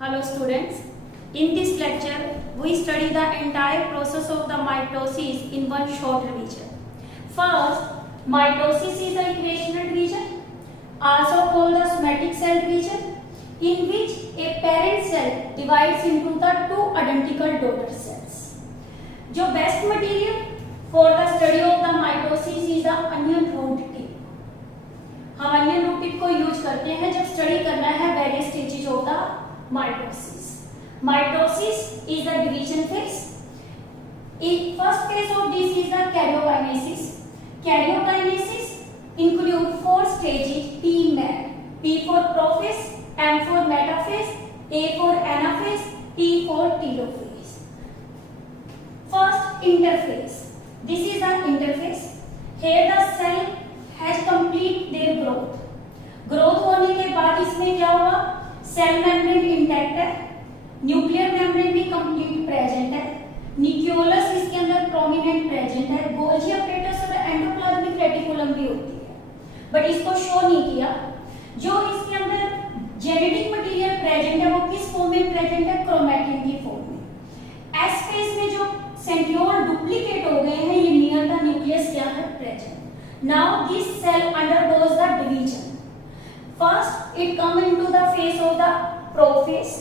Hello students, in this lecture we study the entire process of the mitosis in one short revision. First, mitosis is the equational division, also called the somatic cell division, in which a parent cell divides into the two identical daughter cells. जो best material for the study of the mitosis is the onion root tip. हम onion root tip को use करते हैं जब study करना है various stages of the mitosis. Mitosis is the division phase. In first phase of this is the karyokinesis. Karyokinesis include four stages P-MET. P for prophase, M for metaphase, A for anaphase, T for telophase. First, interphase. This is the interphase. Here the cell has complete their growth. Growth होने के बाद इसमें क्या हुआ? Cell membrane intact है, nuclear membrane भी complete present है, nucleolus इसके अंदर प्रोमिनेंट प्रेजेंट है, गोल्गी अपरेटस और एंडोप्लाज्मिक रेटिकुलम भी होती है, बट इसको शो नहीं किया. जो इसके अंदर जेनेटिक मटेरियल प्रेजेंट है वो किस फॉर्म में प्रेजेंट है? क्रोमैटिन की फॉर्म में. एस फेज में जो सेंट्रियोल डुप्लीकेट हो गए हैं ये नियर द न्यूक्लियस क्या है? Present. Now this cell undergoes the division. First, it comes into the phase of the prophase.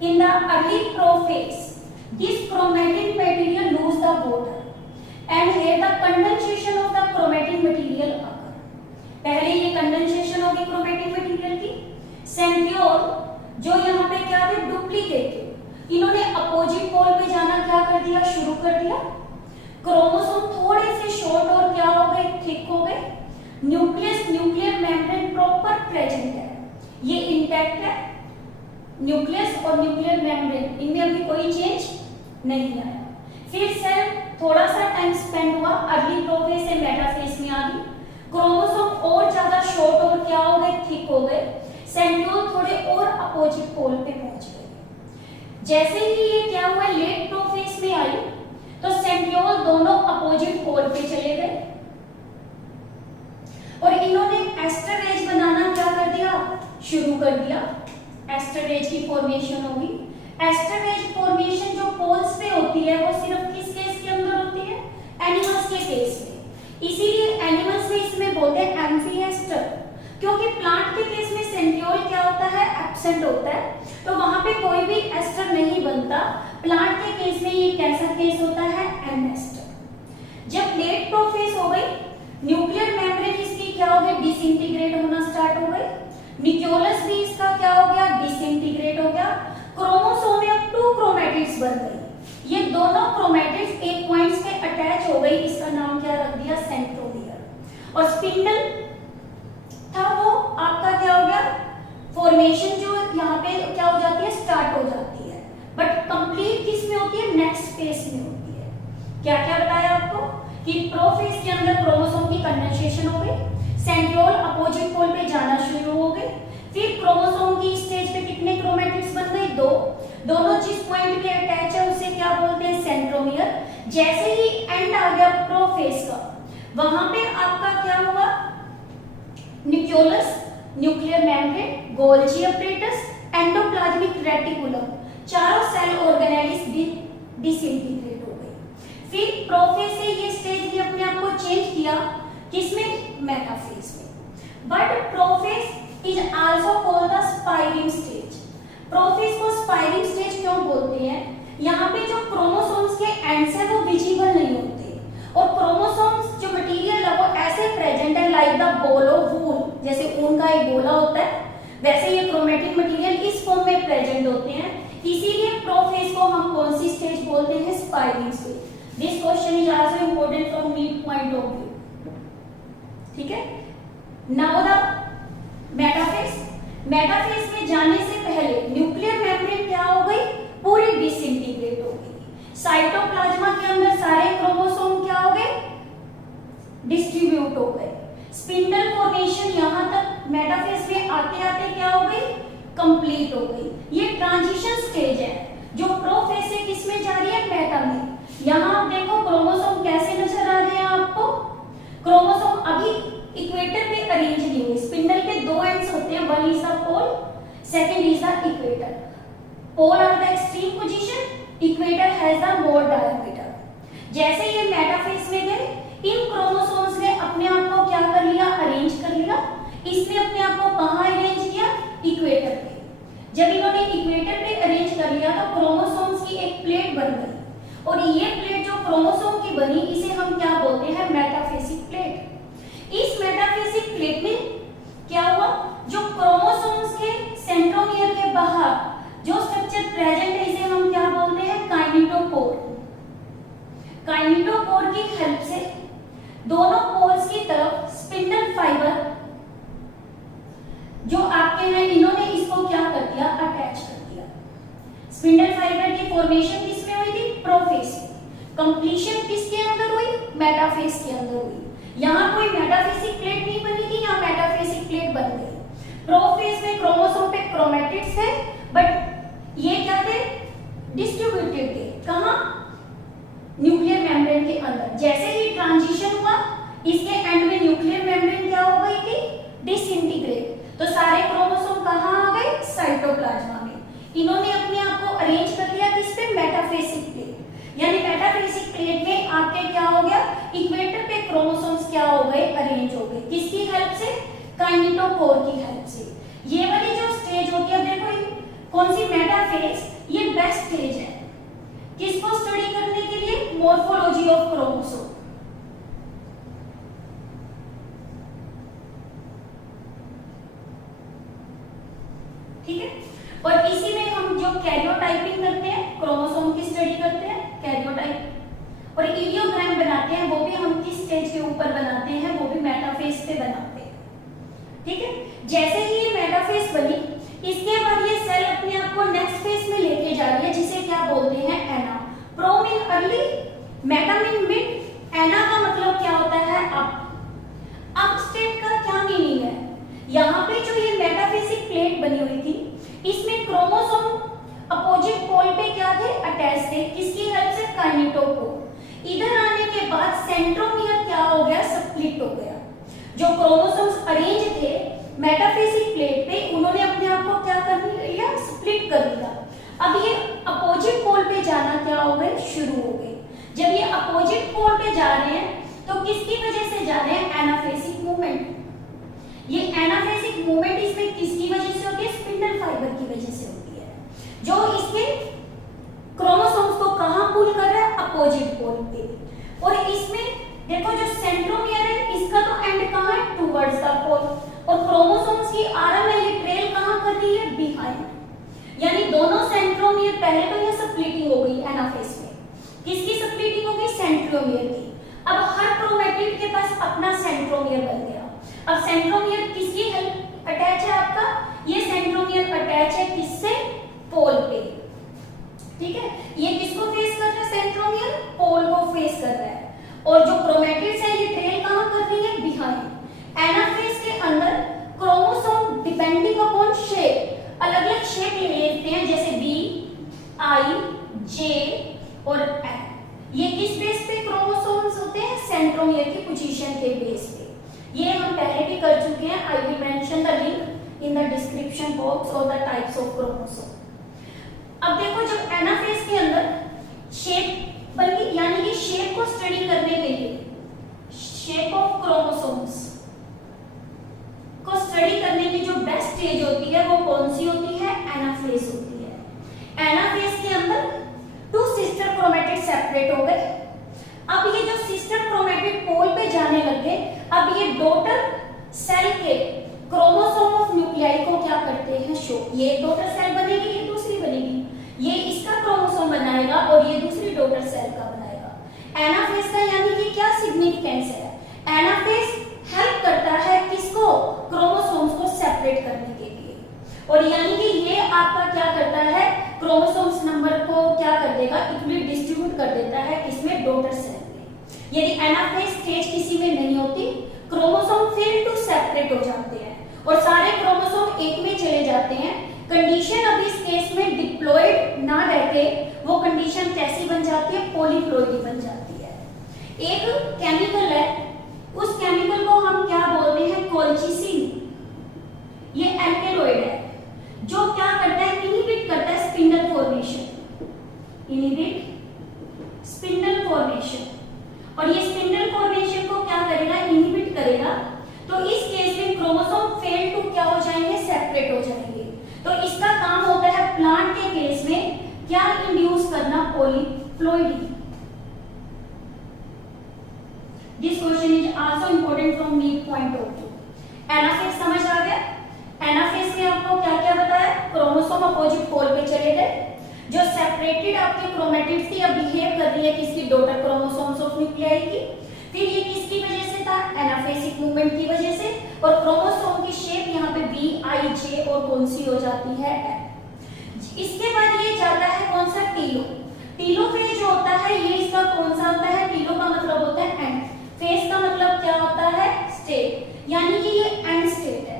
In the early prophase, this chromatin material lose the border, and here the condensation of the chromatin material occur. पहले ये condensation होगी chromatin material की. Centriole जो यहाँ पे क्या थे? Duplicate थे. इन्होंने अपोजिट पोल पे जाना क्या कर दिया? शुरू कर दिया. क्रोमोसोम थोड़े से शॉर्ट और क्या हो गए? थिक हो गए. Nucleus nuclear membrane proper present है, ये इंटैक्ट है. न्यूक्लियस और न्यूक्लियर मेम्ब्रेन इनमें अभी कोई चेंज नहीं आया. फिर सेल थोड़ा सा टाइम स्पेंड हुआ, अर्ली प्रोफेज से मेटाफेज में आ गई. क्रोमोसोम और ज्यादा शॉर्ट और क्या हो गए? थिक हो गए. सेंट्रियोल थोड़े और अपोजिट पोल पे पहुंच गए. जैसे ही ये क्या हुआ? लेट प्रोफेज में आई तो सेंट्रियोल दोनों अपोजिट पोल पे चले गए और इन्होंने एस्टर एज बनाना क्या कर दिया? शुरू कर दिया. एस्टर एज की फॉर्मेशन होगी. एस्टर एज फॉर्मेशन जो पोल्स पे होती है वो सिर्फ किस केस के अंदर होती है? एनिमल्स के केस में. इसीलिए एनिमल्स में इसमें बोलते हैं एम्फीएस्टर, क्योंकि प्लांट के केस में सेंट्रियोल क्या होता है? एब्सेंट होता है, तो वहां पे कोई भी एस्टर नहीं बनता. प्लांट के केस में ये कैसा केस होता है? एनेस्टर. जब लेट प्रोफेज हो गई, न्यूक्लियर मेम्ब्रेन इसकी क्या हो गया? डिसइंटीग्रेट होना स्टार्ट हो गई. न्यूक्लियोलस भी इसका क्या हो गया? डिसइंटीग्रेट हो गया. क्रोमोसोम में अब 2 क्रोमैटिड्स बन गई. ये दोनों क्रोमैटिड्स एक पॉइंट्स पे अटैच हो गई. इसका नाम क्या रख दिया? सेंट्रोमियर. और स्पिंडल था वो आपका क्या हो गया? फॉर्मेशन जो यहाँ पे क्या हो जाती है? स्टार्ट हो जाती है, बट कंप्लीट किस में होती है? नेक्स्ट फेज में होती है. क्या क्या बताया आपको कि प्रोफेज के अंदर क्रोमोसोम की कंडेंसेशन हो गई, सेंट्रियोल अपोजिट पोल पे जाना शुरू हो गए. फिर क्रोमोसोम की स्टेज पे कितने क्रोमैटिड्स बन गए? 2. दोनों जिस पॉइंट पे अटैच है उसे क्या बोलते हैं? सेंट्रोमियर. जैसे ही एंड आ गया प्रोफेज का, वहां पे आपका क्या हुआ? Nucleolus, nuclear membrane, Golgi apparatus, endoplasmic reticulum, चारों सेल ऑर्गेनेलिस भी डिसइंटीग्रेट हो गई. फिर प्रोफेज से ये स्टेज ने अपने आप को चेंज किया किसमें? मेटाफेज में. But prophase is also called the spireme stage. Prophase को स्पाइरिंग स्टेज क्यों बोलते हैं? यहाँ पे जो क्रोमोसोम्स के एंड्स है वो विजिबल नहीं होते और क्रोमोसोम्स जो मटेरियल है वो ऐसे प्रेजेंट है like the ball of wool. जैसे ऊन का एक गोला होता है वैसे ये क्रोमैटिक मटेरियल इस फॉर्म में प्रेजेंट होते हैं. इसीलिए प्रोफेज को हम कौन सी स्टेज बोलते हैं? स्पाइरिंग stage. This question is also important from NEET point of view. ठीक है? Now the metaphase. Metaphase में जाने से पहले न्यूक्लियर मेम्ब्रेन क्या हो गई? पूरी डिसइंटीग्रेट हो गई. साइटोप्लाज्मा के अंदर सारे क्रोमोसोम क्या हो गए? डिस्ट्रीब्यूट हो गए. स्पिंडल फॉर्मेशन यहाँ तक मेटाफेज में आते आते क्या हो गई? कंप्लीट हो गई. ये ट्रांजिशन स्टेज है जो प्रोफेज से किस में जा रही है? मेटा में. यहाँ आप देखो क्रोमोसोम कैसे नजर आ रहे हैं आपको? क्रोमोसोम अभी इक्वेटर पे अरेंज नहीं हुए. स्पिंडल के 2 एंड्स होते हैं, one is the pole, second is the equator. Pole are the extreme position, equator has the more diameter. जैसे ये मेटाफेज में गए, इन क्रोमोसोम्स ने अपने आप को क्या कर लिया, अरेंज कर लिया। इसने अपने आप को कहां अरेंज किया, इक्वेटर पे। जब इन्होंने इक्वेटर पे अरेंज कर लिया तो क्रोमोसोम्स की एक प्लेट बन गई, और ये प्लेट जो क्रोमोसोम की बनी, इसे हम क्या बोलते हैं, मेटाफेसिक प्लेट। इस मेटाफेसिक प्लेट में क्या हुआ, जो क्रोमोसोम्स के सेंट्रोमियर के बाहर जो स्ट्रक्चर प्रेजेंट है, इसे हम क्या बोलते हैं, काइनेटोकोर। काइनेटोकोर की हेल्प से दोनों पोल्स की तरफ स्पिंडल फाइबर जो आपके हैं, इन्होंने इसको क्या कर दिया, अटैच कर दिया। स्पिंडल फाइबर की फॉर्मेशन किसमें हुई थी, प्रोफेज में। कंप्लीशन किसके अंदर हुई, मेटाफेज के अंदर हुई। यहाँ कोई मेटाफेसिक प्लेट नहीं बनी थी, यहाँ मेटाफेसिक प्लेट बन गई। प्रोफेज में क्रोमोसोम पे क्रोमैटिड्स थे, बट ये क्या थे, डिस्ट्रीब्यूटेड थे। कहां, न्यूक्लियर मेम्ब्रेन के अंदर। जैसे ही ट्रांजिशन हुआ, इसके एंड में न्यूक्लियर मेम्ब्रेन क्या हो गई थी, डिसइंटीग्रेट। तो सारे क्रोमोसोम कहां आ गए, साइटोप्लाज्मा में। इन्होंने अपने आप को अरेंज कर लिया किस पे, मेटाफेसिक प्लेट। यानी मेटाफेसिक प्लेट में आपके क्या हो गया, इक्वेटर पे क्रोमोसोम्स क्या हो गए, अरेंज हो गए। किसकी हेल्प से, काइनेटोकोर की हेल्प से। ये वाली जो स्टेज होती है, देखो कौन सी, मेटाफेज, ये बेस्ट स्टेज है किसको स्टडी करने के लिए, मॉर्फोलॉजी ऑफ क्रोमोसोम। ठीक है, और इसी में हम जो कैरियोटाइपिंग करते हैं, क्रोमोसोम की स्टडी करते हैं, कैरियोटाइप, और इडियोग्राम बनाते हैं, वो भी हम किस स्टेज के ऊपर बनाते हैं, वो भी मेटाफेज पे बनाते हैं। ठीक है, जैसे ही ये मेटाफेज बनी, इसके बाद ये सेल अपने आप को नेक्स्ट फेज में लेके जा रही है, जिसे क्या बोलते हैं, ana. Pro mean early, meta mean mid. Ana का मतलब क्या होता है, अप स्टेट का क्या मीनिंग है, यहाँ पे जो ये मेटाफेसिक प्लेट बनी हुई थी, इसमें क्रोमोसोम अपोजिट पोल पे क्या थे, अटैच थे। किसकी हेल्प से, काइनेटोकोर। इधर आने के बाद सेंट्रोमियर क्या हो गया, स्प्लिट हो गया। जो क्रोमोसोम्स अरेंज थे मेटाफेसिक प्लेट पे, उन्होंने अपने आप को क्या कर लिया, स्प्लिट कर दिया। अब ये अपोजिट पोल पे जाना क्या हो गए, शुरू हो गए। जब ये अपोजिट पोल पे जा रहे हैं, तो किसकी वजह से जा रहे हैं, एनाफेसिक मूवमेंट। ये एनाफेसिक मूवमेंट इसमें किसकी वजह से होती है, स्पिंडल फाइबर की वजह से होती है, जो इसके क्रोमोसोम्स को कहां पुल कर रहा है, अपोजिट पोल पे। और इसमें देखो जो सेंट्रोमियर है, इसका तो एंड कहां है, टुवर्ड्स द पोल, और क्रोमोसोम्स की आर्म है, ये ट्रेल कहां कर रही है, बिहाइंड। यानी दोनों सेंट्रोमियर, पहले तो ये स्प्लिटिंग हो गई एनाफेज में। किसकी स्प्लिटिंग हो गई, सेंट्रोमियर की। अब हर क्रोमैटिड के पास अपना सेंट्रोमियर बन गया। अब सेंट्रोमियर किसकी हेल्प अटैच है, आपका ये सेंट्रोमियर अटैच है किससे, पोल पे। ठीक है, ये किसको फेस कर रहा है, सेंट्रोमियर पोल को फेस कर रहा है, और जो क्रोमैटिड्स है, ये ट्रेल कहां कर रही है, बिहाइंड। एनाफेज के अंदर क्रोमोसोम डिपेंडिंग अपॉन शेप अलग अलग शेप ले लेते हैं, जैसे बी, आई, जे और एन। ये किस बेस पे क्रोमोसोम्स होते हैं, सेंट्रोमियर की पोजीशन के बेस पे। ये हम पहले भी कर चुके हैं, I will mention the link in the description box और द टाइप्स ऑफ क्रोमोसोम। अब देखो जब एनाफेज के अंदर शेप बन गई, यानी कि शेप को स्टडी करने के लिए, शेप ऑफ क्रोमोसोम्स को स्टडी करने की जो बेस्ट स्टेज होती है, वो कौन सी होती है, एनाफेज होती है। एनाफेज के अंदर टू सिस्टर क्रोमैटिड सेपरेट हो गए। अब ये जो सिस्टर क्रोमैटिड पोल पे जाने लगे, अब ये डॉटर सेल के क्रोमोसोम ऑफ न्यूक्लियाई को क्या करते हैं, शो। ये डॉटर सेल बनेगी, ये दूसरी बनेगी, ये इसका क्रोमोसोम बनाएगा और ये दूसरी डॉटर सेल का बनाएगा। एनाफेज का यानी कि क्या सिग्निफिकेंस है, एनाफेज हेल्प करता है किसको, क्रोमोसोम्स को सेपरेट करने के लिए, और यानी कि ये आपका क्या करता है, क्रोमोसोम्स नंबर को क्या कर देगा, इक्वली डिस्ट्रीब्यूट कर देता है किसमें, डॉटर सेल में। यदि एनाफेज स्टेज किसी में नहीं होती, क्रोमोसोम फेल टू सेपरेट हो जाते हैं और सारे क्रोमोसोम एक में चले जाते हैं। कंडीशन अब इस केस में डिप्लॉयड ना रहते, वो कंडीशन कैसी बन जाती है, पॉलीप्लॉइडी बन जाती है। एक केमिकल है, उस केमिकल को हम क्या बोलते हैं, कोल्चिसिन। ये एल्केलॉइड है जो क्या करता है, इनहिबिट करता है स्पिंडल इनहिबिट स्पिंडल फॉर्मेशन। और ये स्पिंडल फॉर्मेशन को क्या करेगा, इनहिबिट करेगा। तो इस केस में क्रोमोसोम फेल टू क्या हो जाएंगे, सेपरेट हो जाएंगे। तो इसका काम होता है प्लांट के केस में क्या इंड्यूस करना, polyploidy. This question is also important from need point of view. Anaphase समझ आ गया। एनाफेज में आपको क्या क्या बताया, क्रोमोसोम अपोजिट पोल पे चले गए, जो सेपरेटेड आपके क्रोमैटिड्स थी अब बिहेव कर रही है किसकी, डॉटर क्रोमोसोम्स ऑफ न्यूक्लियाई की। फिर ये किसकी वजह से था, एनाफेसिक मूवमेंट की वजह से। और क्रोमोसोम की शेप यहाँ पे बी, आई, जे और कौन सी हो जाती है, एफ। इसके बाद ये जाता है कौन सा, टीलो। टीलोफेज जो होता है ये इसका कौन सा होता है, टीलो का मतलब होता है एंड, फेज का मतलब क्या होता है, स्टेट, यानी कि ये एंड स्टेट है।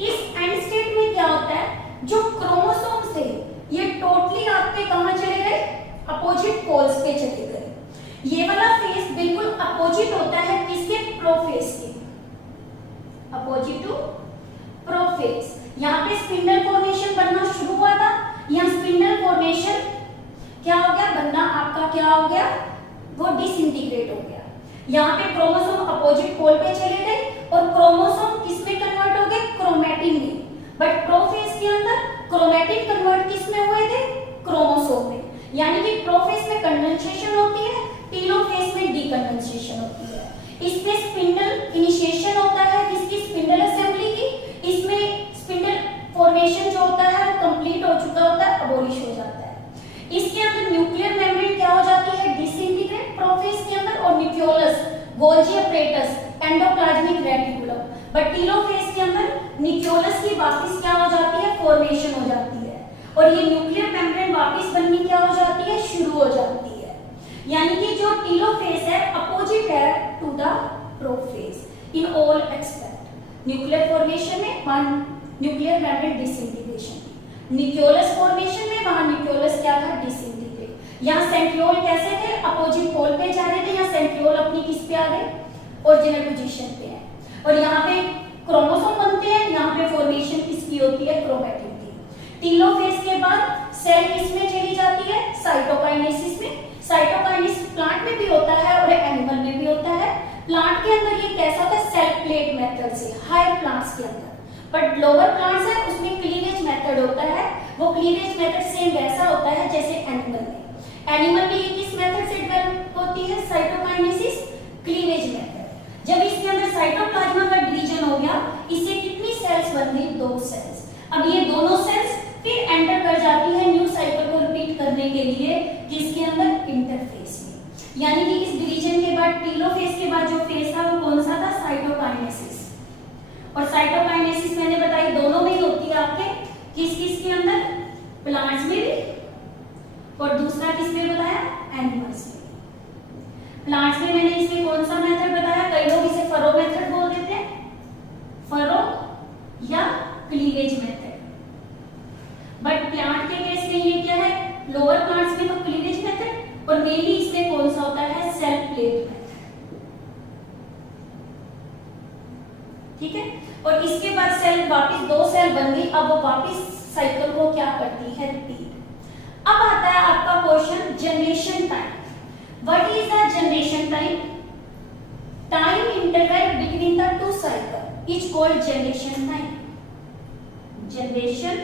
इस एंड स्टेट में क्या होता है, जो क्रोमोसोम्स थे ये टोटली आपके कहां चले गए, अपोजिट पोल्स पे चले गए। ये वाला फेज बिल्कुल अपोजिट होता है किसके, प्रोफेज के, अपोजिट टू प्रोफेज। यहाँ पे स्पिंडल फॉर्मेशन बनना शुरू हुआ था, यहाँ स्पिंडल फॉर्मेशन क्या हो गया, बनना आपका क्या हो गया, वो डिसइंटीग्रेट हो गया। यहाँ पे क्रोमोसोम अपोजिट पोल पे चले गए और क्रोमोसोम किसमें कन्वर्ट हो गए, क्रोमैटिन में। बट प्रोफेज के अंदर क्रोमैटिन कन्वर्ट किसमें हुए थे, क्रोमोसोम में। यानी कि प्रोफेज में कंडेंसेशन होती है, टीलोफेज में डीकंडेंसेशन होती है। इसमें स्पिंडल इनिशिएशन होता है किसकी, स्पिंडल असेंबली की। इसमें स्पिंडल फॉर्मेशन जो होता है वो कंप्लीट हो चुका होता है, अबॉलिश हो जाता है। इसके अंदर न्यूक्लियर मेम्ब्रेन क्या हो जाती है, डिसइंटीग्रेट प्रोफेज के अंदर, और nucleolus, Golgi apparatus, endoplasmic reticulum. But telophase के अंदर न्यूक्लियोलस की वापस क्या हो जाती है, फॉर्मेशन हो जाती है, और ये न्यूक्लियर मेम्ब्रेन वापस बननी क्या हो जाती है, शुरू हो जाती है। यानी कि जो टीलोफेज है अपोजिट है to the prophase in all aspect. Nuclear formation में one nuclear membrane disintegration, nucleolus formation में वहां न्यूक्लियोलस क्या था, डिसइंटीग्रेट। यहाँ सेंट्रियोल कैसे थे, अपोजिट पोल पे जा रहे थे, यहाँ सेंट्रियोल अपनी किस पे आ गए, ओरिजिनल पोजीशन पे है। और यहाँ पे क्रोमोसोम बनते हैं, यहाँ पे फॉर्मेशन किसकी होती है, क्रोमैटिन की। टीलोफेज के बाद सेल किसमें चली जाती है, साइटोकाइनेसिस में। साइटोकाइनेसिस प्लांट में भी होता है और एनिमल में भी होता है। प्लांट के अंदर ये कैसा होता है, सेल प्लेट मेथड से, हायर प्लांट्स के अंदर। बट लोअर प्लांट्स है उसमें क्लीवेज मेथड होता है, वो क्लीवेज मेथड सेम वैसा होता है जैसे एनिमल में। एनिमल में ये किस मेथड से डेवलप होती है, साइटोकाइनेसिस, क्लीवेज मेथड। जब इसके अंदर साइटोप्लाज्मा का डिवीजन हो गया, इससे कितनी सेल्स बन गई, 2 सेल्स। अब ये दोनों सेल्स फिर एंटर कर जाती है न्यू साइकिल को रिपीट करने के लिए किसके अंदर, इंटरफेस में। यानी कि इस डिवीजन के बाद टीलोफेज के बाद जो फेज था वो कौन सा था, साइटोकाइनेसिस। और साइटोकाइनेसिस मैंने बताई दोनों में ही होती है आपके, किस किस के अंदर, प्लांट्स में भी, और दूसरा किसमें बताया, एनिमल्स में। प्लांट्स में मैंने इसमें कौन सा मेथड बताया, कई लोग इसे फरो मेथड बोल देते हैं, फरो या क्लीवेज मेथड। बट प्लांट के केस में ये क्या है, लोअर प्लांट्स में तो क्लीवेज मेथड, और मेनली इसमें कौन सा होता है, सेल प्लेट मेथड। ठीक है। और इसके बाद सेल वापस 2 सेल बन गई, अब वो वापस साइकिल को क्या करती है, रिपीट। अब आता है आपका question, generation time. What is the generation time? Time interval between the 2 cycle is called generation time. Generation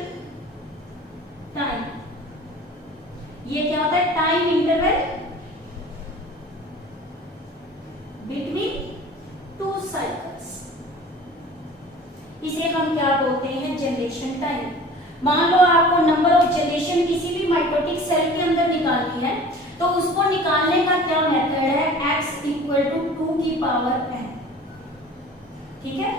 time. ये क्या होता है, टाइम इंटरवल बिटवीन 2 साइकिल्स। इसे हम क्या बोलते हैं, जनरेशन टाइम। मान लो आपको नंबर ऑफ जनरेशन किसी भी माइटोटिक सेल के अंदर निकालनी है, तो उसको निकालने का क्या मेथड है, x = 2 की पावर n। ठीक है।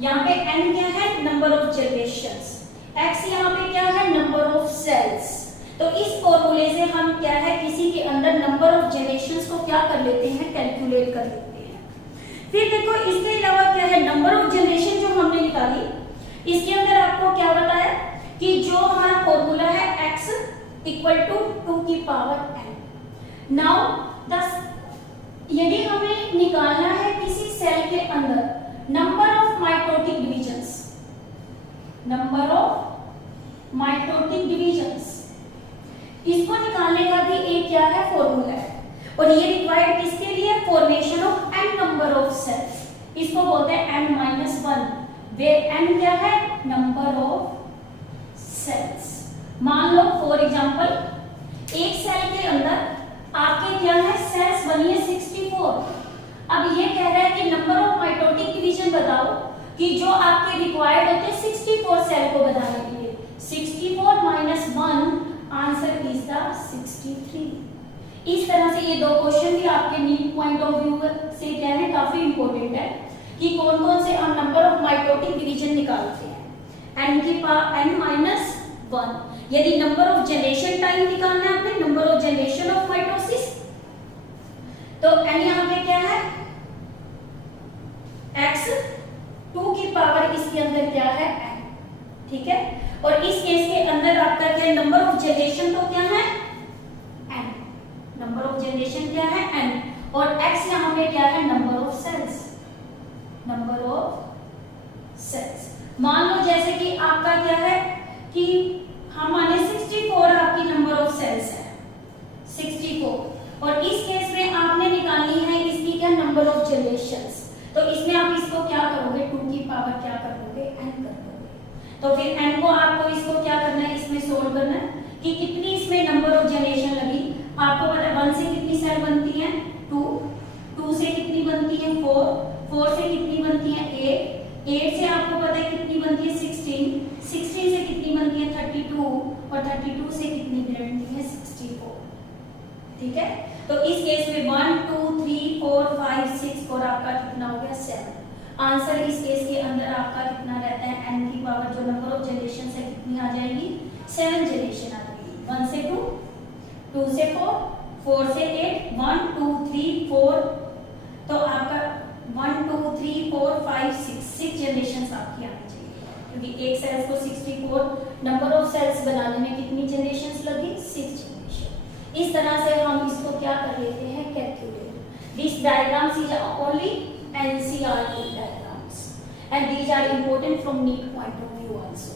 यहाँ पे n क्या है, नंबर ऑफ जनरेशंस, x यहाँ पे क्या है, नंबर ऑफ सेल्स। तो इस फॉर्मूले से हम क्या है, किसी के अंदर नंबर ऑफ जनरेशंस को क्या कर लेते हैं, कैलकुलेट कर लेते हैं। फिर देखो इसके अलावा क्या है, नंबर ऑफ जनरेशन जो हमने निकाली, इसके अंदर आपको क्या बताया कि जो हमारा फॉर्मूला है x = 2 की पावर n। नाउ यदि हमें निकालना है किसी सेल के अंदर number of mitotic divisions, number of mitotic divisions, इसको निकालने का भी एक क्या है, फॉर्मूला है। और ये रिक्वायर्ड किसके लिए, formation of n number of cells. इसको बोलते हैं n-1, वेयर n क्या है, नंबर ऑफ सेल्स। मान लो फॉर एग्जांपल एक सेल के अंदर आपके क्या है, सेल्स बनी है 64। अब ये कह रहा है कि नंबर ऑफ माइटोटिक डिवीजन बताओ कि जो आपके रिक्वायर्ड होते हैं 64 सेल को बनाने के लिए। 64 माइनस 1, आंसर इज द 63। इस तरह से ये दो क्वेश्चन भी आपके नीट पॉइंट ऑफ व्यू से क्या है, काफी इंपॉर्टेंट है कि कौन कौन से हम नंबर ऑफ माइटोटिक डिवीजन निकालते हैं। n की पावर n-1, यदि नंबर ऑफ जनरेशन टाइम निकालना है आपने, number of generation of mitosis, तो n यहाँ पे क्या है, x, 2 की पावर इसके अंदर क्या है, n। ठीक है, और इस केस के अंदर आपका क्या, नंबर ऑफ जनरेशन तो क्या है, n, नंबर ऑफ जनरेशन क्या है, n, और x यहाँ पे क्या है, number of cells, number of cells. मान लो जैसे कि आपका क्या है कि हम माने 64 आपकी नंबर ऑफ सेल्स है, 64, और इस केस में आपने निकालनी है इसकी क्या, नंबर ऑफ जनरेशंस। तो इसमें आप इसको क्या करोगे, 2 की पावर क्या कर दोगे, n कर दोगे। तो फिर n को आपको इसको क्या करना है, इसमें सोल्व करना है कि कितनी इसमें नंबर ऑफ जनरेशन लगी। आपको पता है 1 से कितनी सेल बनती है, 2, 2 से कितनी बनती है, 4, 4 से कितनी बनती है, 8, 8 से आपको पता है कितनी बनती है, 16, 16 से कितनी बनती है, 32, और 32 से कितनी बनती है, 64। ठीक है, तो इस केस में 1 2 3 4 5 6 और आपका कितना हो गया, 7। आंसर इस केस के अंदर आपका कितना रहता है, n की पावर जो नंबर ऑफ जनरेशन है कितनी आ जाएगी, 7 जनरेशन आ जाएगी। 1 से 2, 2 से 4, 4 से 8, 1 2 3 4, तो आपका 1 2 3 4 5 6 जनरेशन आपकी आनी चाहिए, क्योंकि एक सेल्स को 64 नंबर ऑफ सेल्स बनाने में कितनी जनरेशन लगी, 6 जनरेशन। इस तरह से हम इसको क्या कर लेते हैं, calculate. This diagrams is only NCERT diagrams and these are important from NEET point of view also.